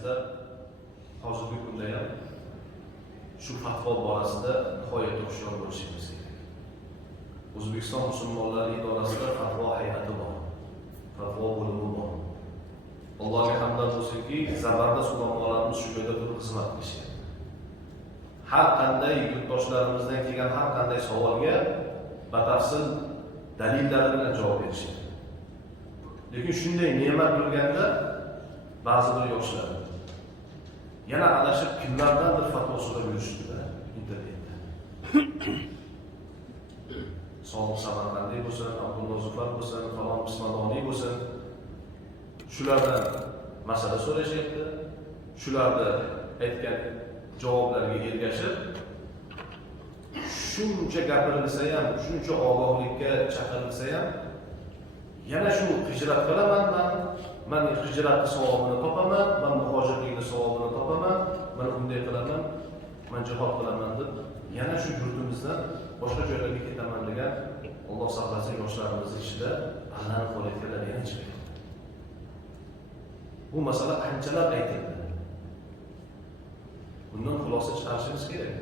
aytgansizlar, hozirgi kunda ham shu fatvo borasida nihoyatda hushyor bo'lishimiz kerak. O'zbekiston musulmonlari idorasida fatvo hay'ati bor, fatvo bo'limi bor. Allohga hamdlar bo'lsinki, zabardast ulamolarimiz shu yerda turib xizmat qilishyapti. Har qanday yurtdoshlarimizdan kelgan har qanday savolga batafsil dalillari bilan javob berishyapti. Lekin shunday ne'mat turganda ba'zi bir yoshlar yana adashib kimlardandir fatvo so'rab yurishdi internetda. Sodiq Samarqandiy bo'lsin, Abdulla Zufar bo'lsin, Falon Bismadoniy bo'lsin, shulardan masala so'rashyapti. Shularda aytgan javoblarga ergashib, shuncha gapirilsa ham, shuncha ogohlikka chaqirilsa ham, yana shu hijrat qilaman, men hijratni savobini topaman, men muhojirlikni savobini topaman, men bunday qilaman, men jihod qilaman deb yana shu yurtimizdan boshqa joylarga ketaman degan Alloh saqlasin yoshlarimiz ichida allanib qolayotganlar yana chiqadi. Bu masala qanchalar aytildi. Bundan xulosa chiqarishimiz kerak.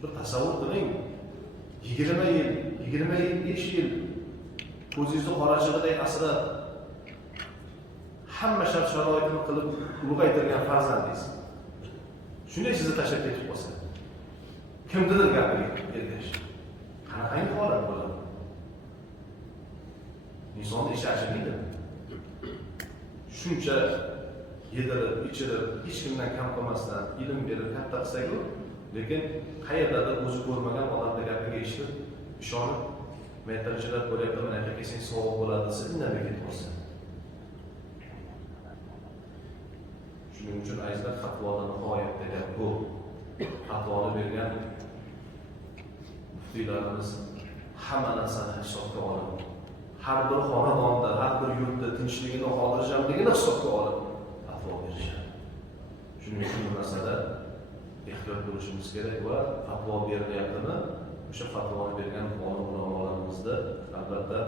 Bir tasavvur qiling, 20 yil, 25 yil ko'zingizni qorachig'iday asrab, hamma shart-sharoitini qilib ulg'aytirgan farzandingiz shunday sizni tashlab ketib qolsa, kimnidir gapiga ergash, qanaqangi holat bo'ladi? Insonni ichi achimaydi. Shuncha yedirib, ichirib, hech kimdan kam qilmasdan ilm berib katta qilsak-ku, lekin qayerdadir o'zi ko'rmagan odamni gapiga eshitib, ishonib, mentorchilar bo'lyapti, mana aka kelsangiz savob bo'ladi desa, indamay ketib qolsa. Shuning uchun azizlar, fatvoda nihoyatda gap ko'p. Fatvoni bergan muftiylarimiz hamma narsani hisobga olib, har bir xonadonda, har bir yurtda tinchligini, xotirjamligini hisobga olib fatvo berishadi. Shuning uchun bu narsada ehtiyot bo'lishimiz kerak va fatvo berilyaptimi, o'sha fatvoni bergan olim ulamolarimizni albatta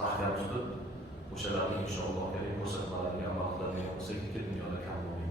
mahkam tutib, o'shalarning inshaalloh kerak ko'rsatmalariga amal qiladigan bo'lsak, ikki dunyoda kam bo'lmaydi.